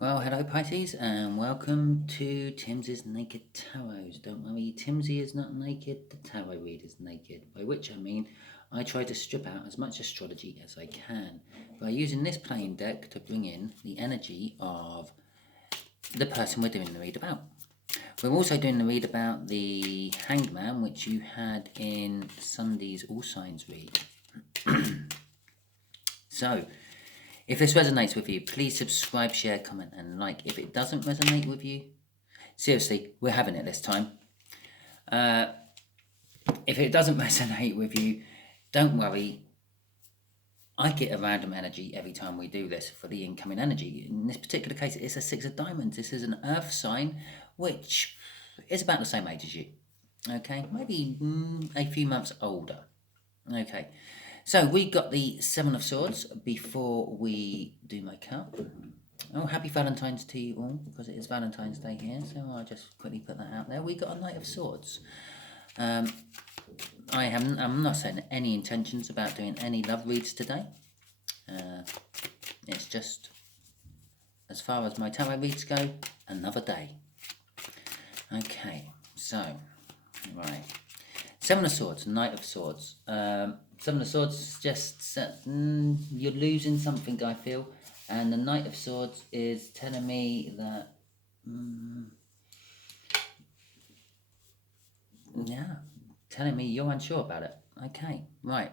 Well, hello Pisces, and welcome to Timsy's Naked Tarot. Don't worry, Timsy is not naked, the tarot reader is naked, by which I mean I try to strip out as much astrology as I can by using this playing deck to bring in the energy of the person we're doing the read about. We're also doing the read about the Hanged Man, which you had in Sunday's All Signs read. So, if this resonates with you, please subscribe, share, comment, and like. If it doesn't resonate with you, seriously, we're having it this time. If it doesn't resonate with you, don't worry. I get a random energy every time we do this for the incoming energy. In this particular case, it's a Six of Diamonds. This is an Earth sign, which is about the same age as you. Okay, maybe a few months older. Okay, so we got the Seven of Swords before we do my cup. Oh, happy Valentine's to you all, because it is Valentine's Day here, so I'll just quickly put that out there. We got a Knight of Swords. I'm not setting any intentions about doing any love reads today. It's just, as far as my tarot reads go, another day. Okay, so, right. Seven of Swords, Knight of Swords. Seven of Swords suggests that you're losing something, I feel. And the Knight of Swords is telling me that, telling me you're unsure about it. Okay, right.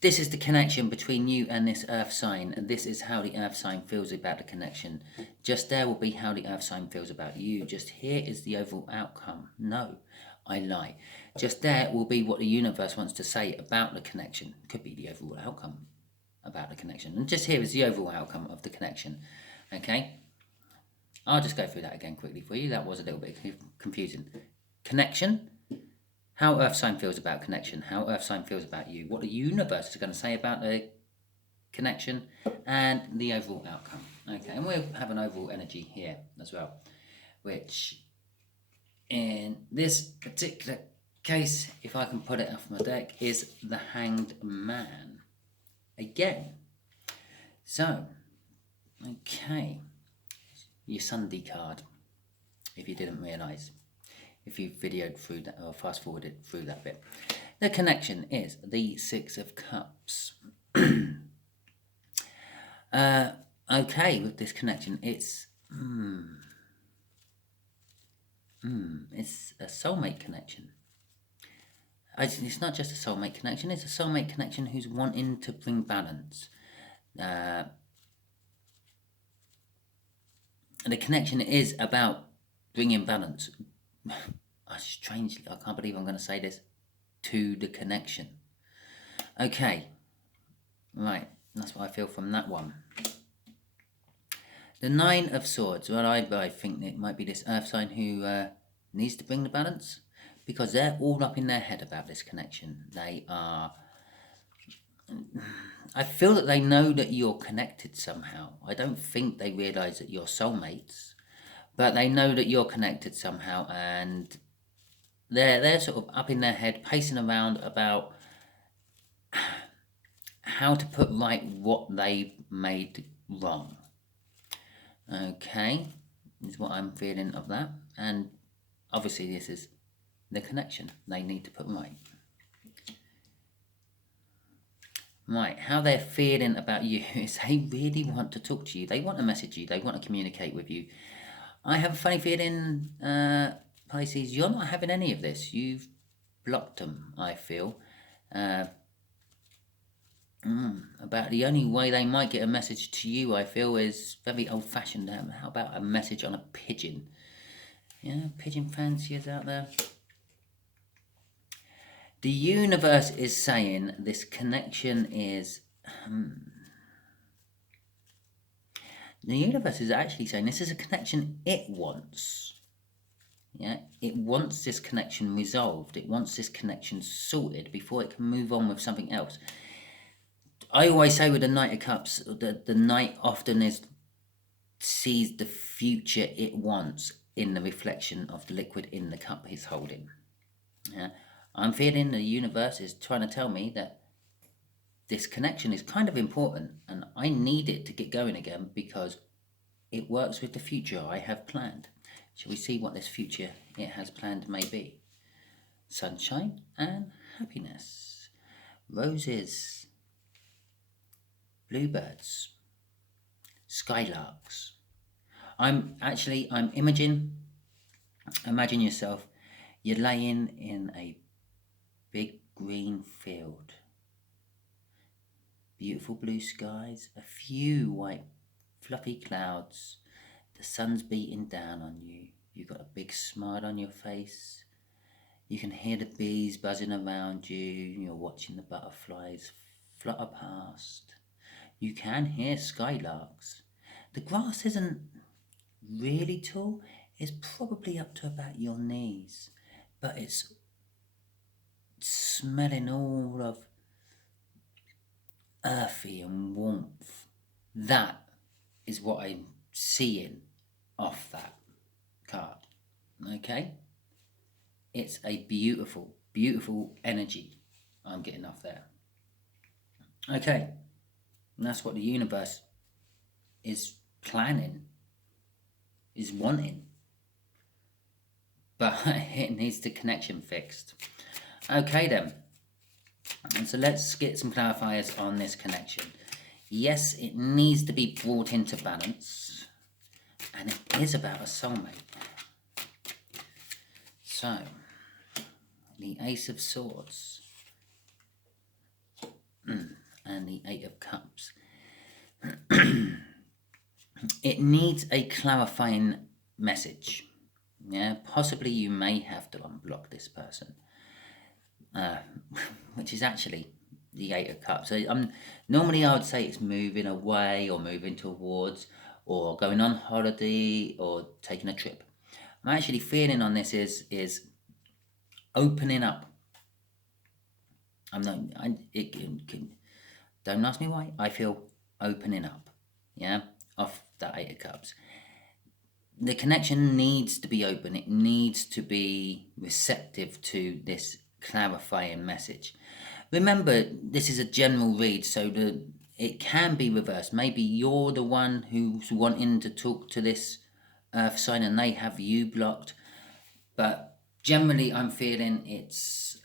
This is the connection between you and this Earth sign, and this is how the Earth sign feels about the connection. Just there will be how the Earth sign feels about you. Just here is the overall outcome. No, I lie. Just there will be what the universe wants to say about the connection. Could be the overall outcome about the connection. And just here is the overall outcome of the connection. Okay? I'll just go through that again quickly for you. That was a little bit confusing. Connection. How Earth sign feels about connection. How Earth sign feels about you. What the universe is going to say about the connection. And the overall outcome. Okay, and we'll have an overall energy here as well. Which, in this particular case, if I can put it off my deck, is the Hanged Man. Again. So, okay. Your Sunday card, if you didn't realise, if you videoed through that or fast forwarded through that bit. The connection is the Six of Cups. Okay, with this connection, it's a soulmate connection. It's not just a soulmate connection, it's a soulmate connection who's wanting to bring balance. And the connection is about bringing balance. Strangely, I can't believe I'm going to say this, to the connection. Okay, right, that's what I feel from that one. The Nine of Swords, well, I think it might be this Earth sign who needs to bring the balance, because they're all up in their head about this connection. I feel that they know that you're connected somehow. I don't think they realise that you're soulmates, but they know that you're connected somehow, and they're sort of up in their head, pacing around about how to put right what they made wrong. Okay, is what I'm feeling of that. And obviously this is the connection they need to put right. Right, how they're feeling about you is they really want to talk to you. They want to message you. They want to communicate with you. I have a funny feeling, Pisces, you're not having any of this. You've blocked them, I feel. About the only way they might get a message to you, I feel, is very old-fashioned. How about a message on a pigeon? Yeah, pigeon fanciers out there. The universe is saying this connection is... The universe is actually saying this is a connection it wants. Yeah, it wants this connection resolved. It wants this connection sorted before it can move on with something else. I always say with the Knight of Cups, the Knight often sees the future it wants in the reflection of the liquid in the cup he's holding. Yeah, I'm feeling the universe is trying to tell me that this connection is kind of important, and I need it to get going again because it works with the future I have planned. Shall we see what this future it has planned may be? Sunshine and happiness. Roses. Bluebirds. Skylarks. I'm imagine yourself, you're laying in a big green field. Beautiful blue skies, a few white fluffy clouds, the sun's beating down on you. You've got a big smile on your face. You can hear the bees buzzing around you. You're watching the butterflies flutter past. You can hear skylarks. The grass isn't really tall. It's probably up to about your knees, but it's smelling all of earthy and warmth. That is what I'm seeing off that card. Okay? It's a beautiful, beautiful energy I'm getting off there. Okay. And that's what the universe is planning, is wanting. But it needs the connection fixed. Okay then. And so let's get some clarifiers on this connection. Yes, it needs to be brought into balance. And it is about a soulmate. So, the Ace of Swords. And the Eight of Cups. It needs a clarifying message. Yeah, possibly you may have to unblock this person. Which is actually the Eight of Cups. So normally I would say it's moving away or moving towards or going on holiday or taking a trip. I'm actually feeling on this is opening up. Don't ask me why. I feel opening up. Yeah, off that Eight of Cups. The connection needs to be open. It needs to be receptive to this clarifying message. Remember, this is a general read, so it can be reversed. Maybe you're the one who's wanting to talk to this earth sign and they have you blocked. But generally, I'm feeling it's...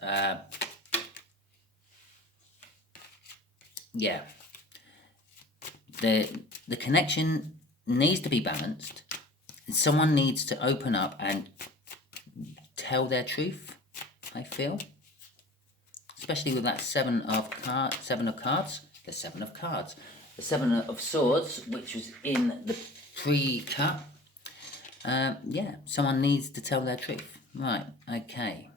yeah. The connection needs to be balanced. Someone needs to open up and tell their truth, I feel. Especially with that Seven of Cards. The Seven of Swords, which was in the pre-cut. Yeah, someone needs to tell their truth. Right, okay.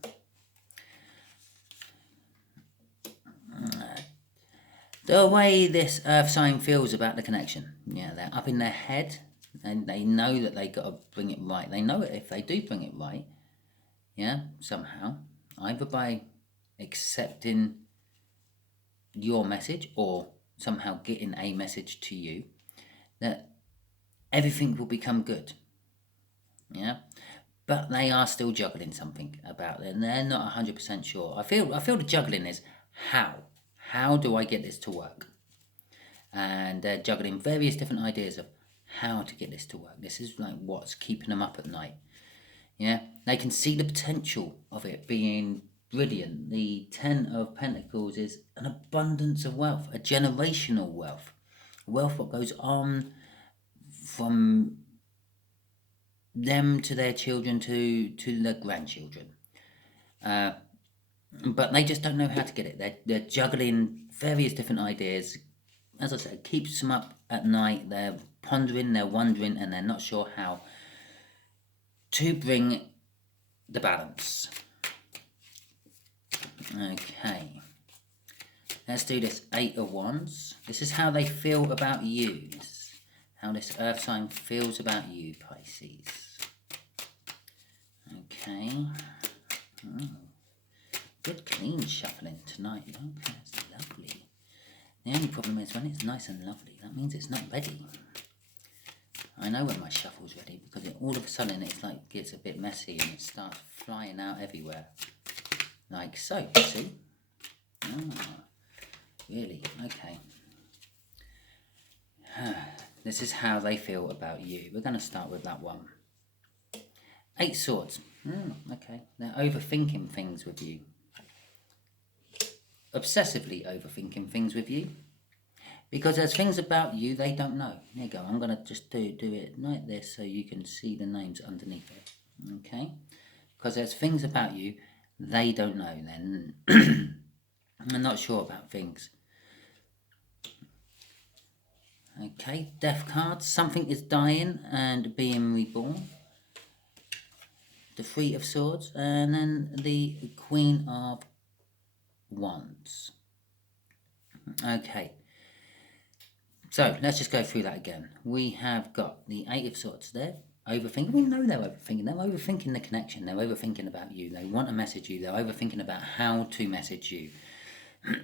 The way this earth sign feels about the connection. Yeah, they're up in their head. And they know that they got to bring it right. They know it if they do bring it right. Yeah, somehow. Either by accepting your message or somehow getting a message to you, that everything will become good. Yeah, but they are still juggling something about it, and they're not 100% sure. I feel the juggling is how do I get this to work? And they're juggling various different ideas of how to get this to work. This is like what's keeping them up at night. Yeah, they can see the potential of it being brilliant. The Ten of Pentacles is an abundance of wealth, a generational wealth, wealth that goes on from them to their children to their grandchildren. But they just don't know how to get it. They're juggling various different ideas. As I said, it keeps them up at night. They're pondering, they're wondering, and they're not sure how to bring the balance. Okay. Let's do this Eight of Wands. This is how they feel about you. This is how this earth sign feels about you, Pisces. Okay. Good clean shuffling tonight. Okay, that's lovely. The only problem is when it's nice and lovely, that means it's not ready. I know when my shuffle's ready because all of a sudden it's like gets a bit messy and it starts flying out everywhere. Like so, see? Really? Okay. This is how they feel about you. We're going to start with that one. 8 Swords. Okay. They're overthinking things with you. Obsessively overthinking things with you. Because there's things about you they don't know. There you go. I'm going to just do it like this so you can see the names underneath it. Okay? Because there's things about you they don't know. Then I'm not sure about things. Okay, Death cards. Something is dying and being reborn. The Three of Swords. And then the Queen of Wands. Okay. So, let's just go through that again. We have got the Eight of Swords there. Overthinking. We know they're overthinking. They're overthinking the connection. They're overthinking about you. They want to message you. They're overthinking about how to message you.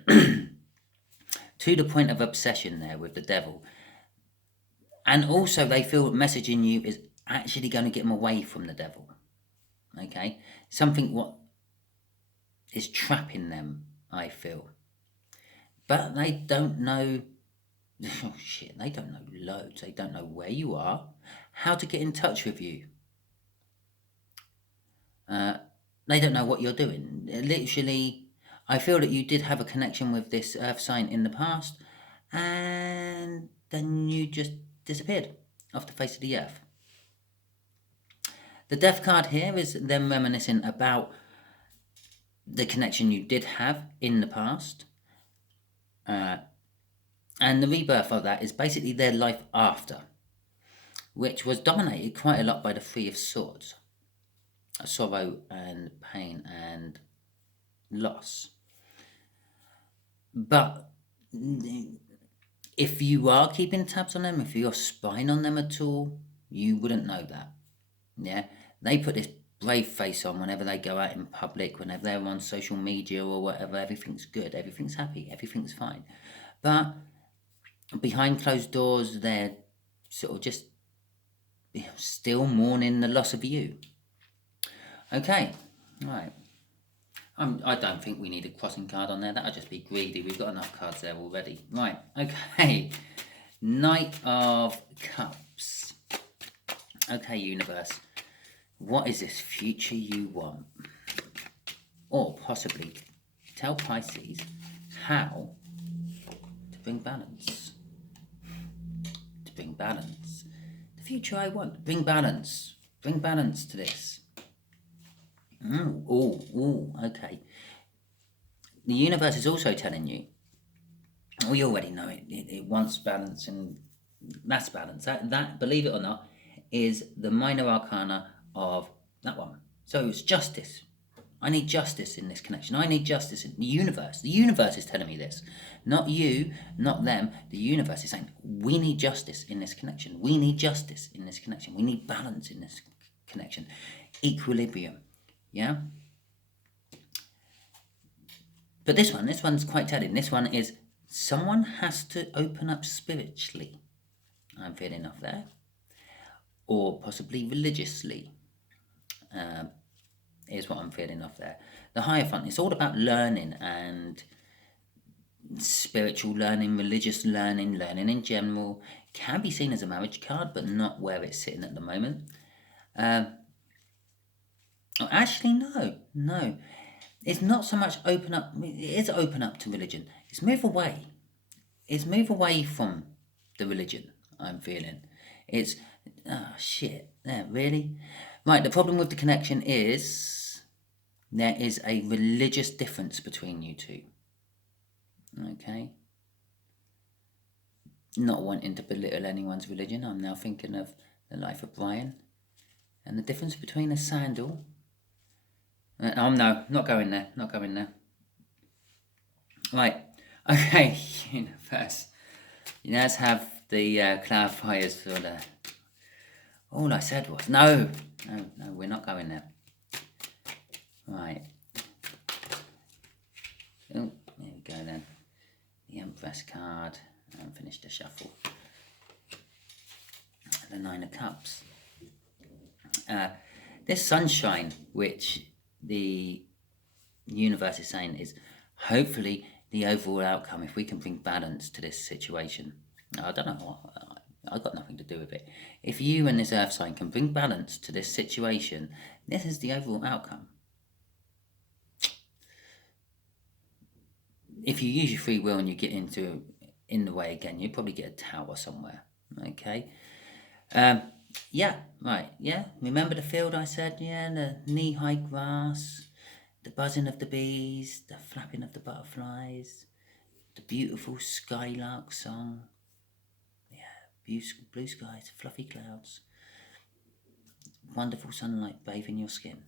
To the point of obsession there with the Devil. And also they feel messaging you is actually going to get them away from the Devil. Okay? Something what is trapping them, I feel. But they don't know... Oh shit, they don't know loads. They don't know where you are, how to get in touch with you. They don't know what you're doing. Literally, I feel that you did have a connection with this earth sign in the past, and then you just disappeared off the face of the earth. The Death card here is them reminiscing about the connection you did have in the past. And the rebirth of that is basically their life after, which was dominated quite a lot by the Three of Swords. Sorrow and pain and loss. But if you are keeping tabs on them, if you're spying on them at all, you wouldn't know that. Yeah? They put this brave face on whenever they go out in public, whenever they're on social media or whatever. Everything's good, everything's happy, everything's fine. But behind closed doors, they're sort of just still mourning the loss of you. Okay, right. I don't think we need a crossing card on there. That would just be greedy. We've got enough cards there already. Right, okay. Knight of Cups. Okay, universe. What is this future you want? Or possibly tell Pisces how to bring balance. To bring balance. The future I want. Bring balance. Bring balance to this. Okay. The universe is also telling you, we already know it, it wants balance, and that's balance. That, believe it or not, is the minor arcana of that one. So it's justice. I need justice in this connection. I need justice in the universe. The universe is telling me this. Not you, not them. The universe is saying, we need justice in this connection. We need justice in this connection. We need balance in this connection. Equilibrium. Yeah? But this one's quite telling. This one is, someone has to open up spiritually. I'm feeling off there. Or possibly religiously. Is what I'm feeling off there. The Hierophant, it's all about learning and spiritual learning, religious learning, learning in general. Can be seen as a marriage card, but not where it's sitting at the moment. Actually, no. It's not so much open up. It is open up to religion. It's move away. It's move away from the religion, I'm feeling. It's, shit. Yeah, really? Right, the problem with the connection is there is a religious difference between you two. Okay? Not wanting to belittle anyone's religion, I'm now thinking of the life of Brian. And the difference between a sandal... no, not going there. Right, okay, universe. Let's have the clarifiers for the... All I said was, no, we're not going there. Right. Oh, there we go then. The Empress card, and finish the shuffle. The Nine of Cups. This sunshine, which the universe is saying is, hopefully the overall outcome, if we can bring balance to this situation, I don't know what, I've got nothing to do with it. If you and this earth sign can bring balance to this situation, this is the overall outcome. If you use your free will and you get in the way again, you probably get a tower somewhere. Okay. Yeah, right. Yeah, remember the field I said? Yeah, the knee-high grass, the buzzing of the bees, the flapping of the butterflies, the beautiful skylark song. Yeah, blue skies, fluffy clouds, wonderful sunlight bathing your skin.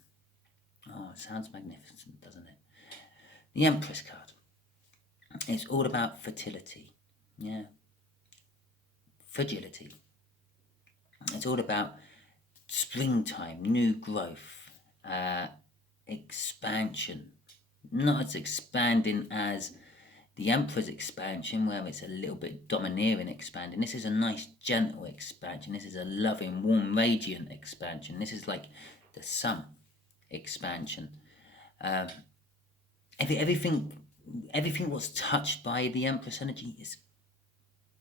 Oh, it sounds magnificent, doesn't it? The Empress card. It's all about fertility. Yeah. Fragility. It's all about springtime, new growth, expansion. Not as expanding as the Emperor's expansion, where it's a little bit domineering expanding. This is a nice, gentle expansion. This is a loving, warm, radiant expansion. This is like the sun expansion. Everything what's touched by the Empress energy is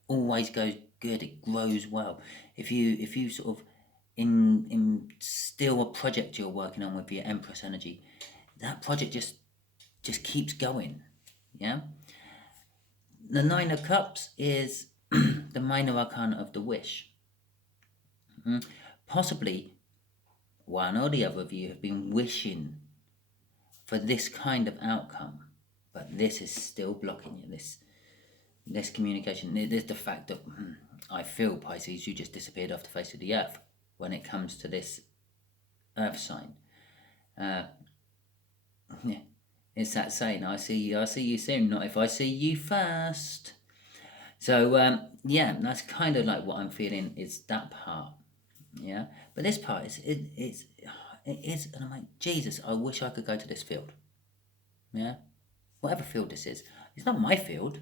always goes good. It grows well. If you sort of instill a project you're working on with your Empress energy, that project just keeps going. Yeah. The Nine of Cups is the minor arcana of the wish. Possibly one or the other of you have been wishing for this kind of outcome, but this is still blocking you. This communication. There's the fact that I feel, Pisces, you just disappeared off the face of the earth when it comes to this earth sign. Yeah, it's that saying, I see you soon, not if I see you first. So yeah, that's kind of like what I'm feeling is that part. Yeah, but this part it is, and I'm like, Jesus, I wish I could go to this field. Yeah, whatever field this is, it's not my field.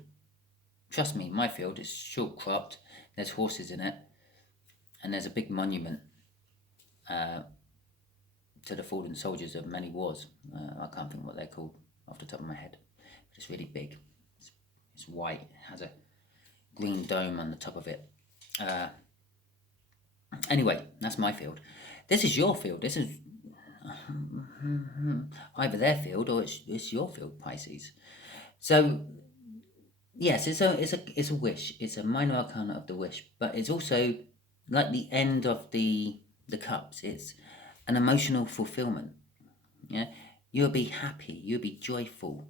Trust me, my field is short cropped. There's horses in it, and there's a big monument to the fallen soldiers of many wars. I can't think what they're called off the top of my head, but it's really big. It's white. It has a green dome on the top of it. Anyway, that's my field. This is your field. This is either their field or it's your field, Pisces. So yes, it's a wish. It's a minor arcana of the wish, but it's also like the end of the cups. It's an emotional fulfillment. Yeah, you'll be happy. You'll be joyful.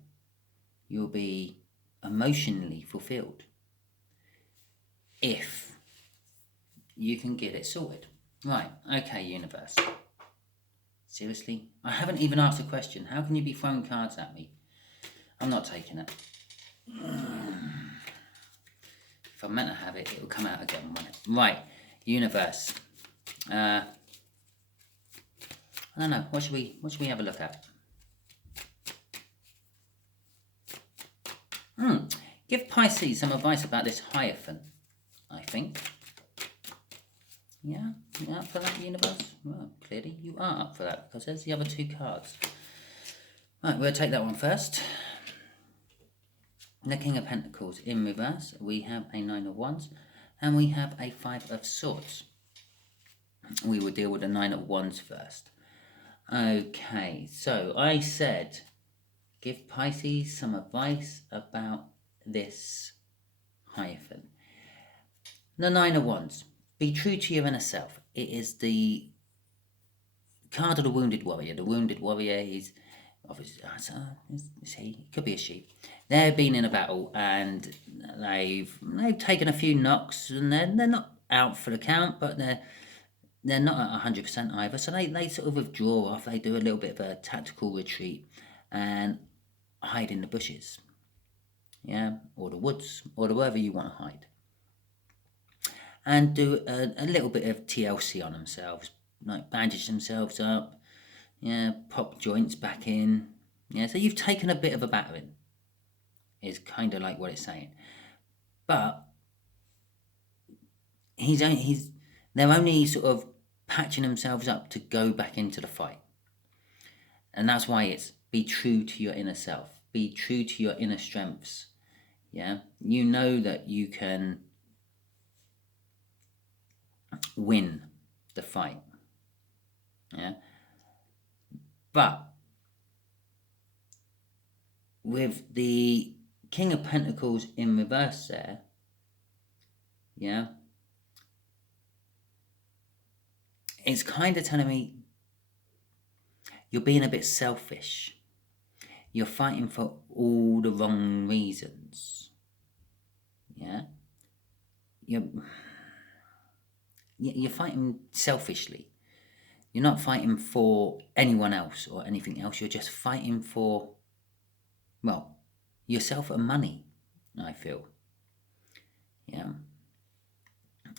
You'll be emotionally fulfilled if you can get it sorted. Right. Okay, universe. Seriously, I haven't even asked a question. How can you be throwing cards at me? I'm not taking it. If I'm meant to have it, it will come out again, won't it? Right, universe. I don't know. What should we have a look at? Give Pisces some advice about this Hierophant, I think. Yeah, you up for that, universe? Well, clearly you are up for that, because there's the other two cards. Right, we'll take that one first. The King of Pentacles in reverse. We have a Nine of Wands, and we have a Five of Swords. We will deal with the Nine of Wands first. Okay, so I said, give Pisces some advice about this Hierophant. The Nine of Wands. Be true to your inner self. It is the card of the Wounded Warrior. The Wounded Warrior is obviously is he? It could be a she. They've been in a battle and they've taken a few knocks, and they're not out for the count, but they're not at 100% either. So they sort of withdraw off. They do a little bit of a tactical retreat and hide in the bushes, yeah, or the woods, or wherever you want to hide. And do a little bit of TLC on themselves, like bandage themselves up, yeah, pop joints back in, yeah. So you've taken a bit of a battering, is kind of like what it's saying. But they're only sort of patching themselves up to go back into the fight, and that's why it's be true to your inner self, be true to your inner strengths, Yeah, you know that you can win the fight. Yeah, but with the King of Pentacles in reverse there, yeah, it's kind of telling me you're being a bit selfish. You're fighting for all the wrong reasons. Yeah, you're fighting selfishly. You're not fighting for anyone else or anything else. You're just fighting for, well, yourself and money, I feel. Yeah.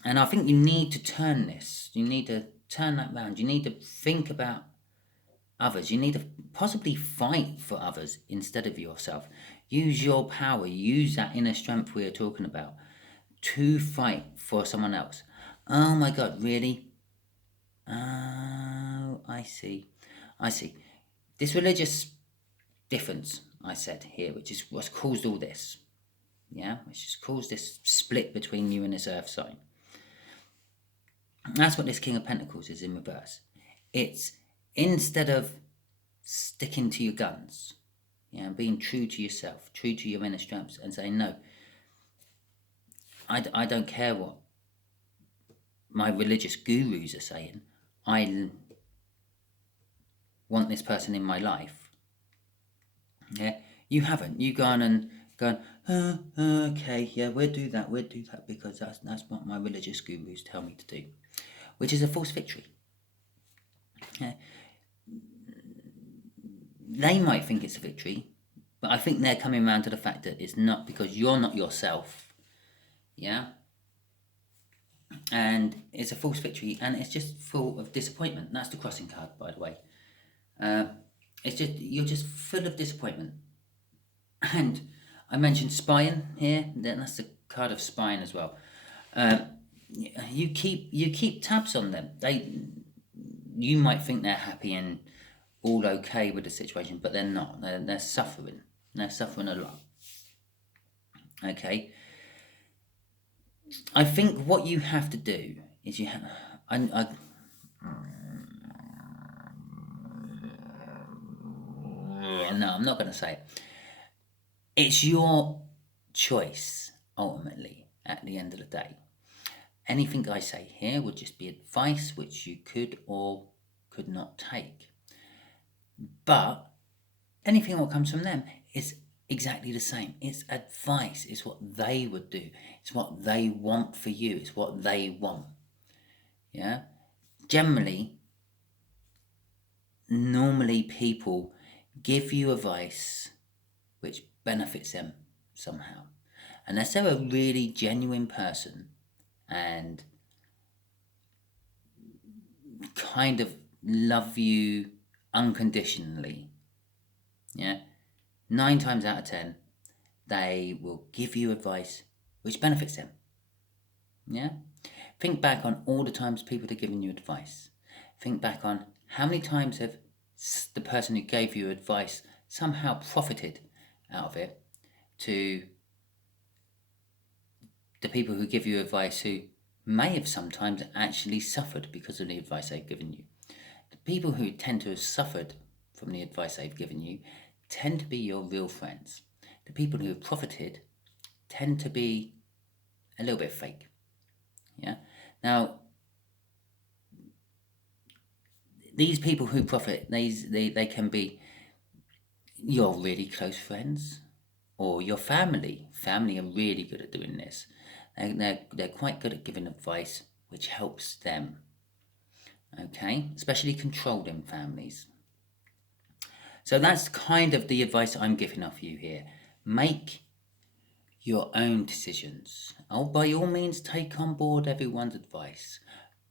And I think you need to turn this. You need to turn that round. You need to think about others. You need to possibly fight for others instead of yourself. Use your power. Use that inner strength we are talking about to fight for someone else. Oh my God, really? Oh, I see. This religious difference, I said here, which is what's caused all this. Yeah, which has caused this split between you and this earth sign. That's what this King of Pentacles is in reverse. It's instead of sticking to your guns, yeah, and being true to yourself, true to your inner strengths, and saying, no, I don't care what my religious gurus are saying. I want this person in my life. Yeah, you haven't. You gone and gone, okay, yeah, we'll do that because that's what my religious gurus tell me to do, which is a false victory. Yeah. They might think it's a victory, but I think they're coming around to the fact that it's not, because you're not yourself. Yeah. And it's a false victory, and it's just full of disappointment. That's the crossing card, by the way. It's just, you're just full of disappointment. And I mentioned spying here, then that's the card of spying as well. You keep tabs on them. You might think they're happy and all okay with the situation, but they're not. They're suffering. They're suffering a lot. Okay. I think what you have to do is no, I'm not going to say it. It's your choice, ultimately, at the end of the day. Anything I say here would just be advice which you could or could not take. But anything that comes from them is exactly the same. It's advice. It's what they would do. It's what they want for you. It's what they want. Yeah? Normally people give you advice which benefits them somehow. Unless they're a really genuine person and kind of love you unconditionally, yeah, 9 times out of 10, they will give you advice which benefits them. Yeah? Think back on all the times people have given you advice. Think back on how many times have the person who gave you advice somehow profited out of it, to the people who give you advice who may have sometimes actually suffered because of the advice they've given you. The people who tend to have suffered from the advice they've given you tend to be your real friends. The people who have profited tend to be a little bit fake. Yeah. Now, these people who profit, they can be your really close friends or your family. Family are really good at doing this. They're quite good at giving advice which helps them. Okay, especially controlling families. So that's kind of the advice I'm giving off you here. Make your own decisions. By all means, take on board everyone's advice,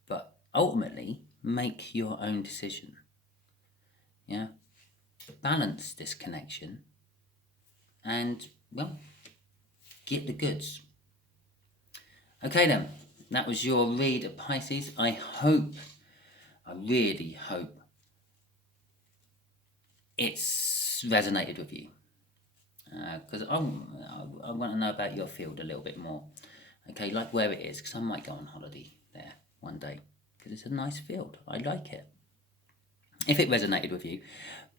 but ultimately, make your own decision. Yeah, balance this connection, and well, get the goods. Okay then, that was your read of Pisces. I really hope it's resonated with you. because I want to know about your field a little bit more. Okay, like where it is, because I might go on holiday there one day, because it's a nice field. I like it. If it resonated with you,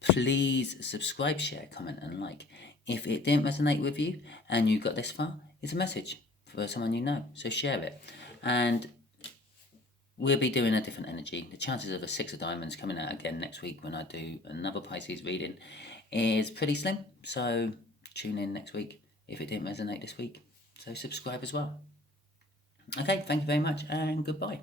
please subscribe, share, comment, and like. If it didn't resonate with you and you got this far, it's a message for someone you know, so share it. And we'll be doing a different energy. The chances of a 6 of diamonds coming out again next week when I do another Pisces reading is pretty slim, so tune in next week if it didn't resonate this week. So subscribe as well. Okay, thank you very much and goodbye.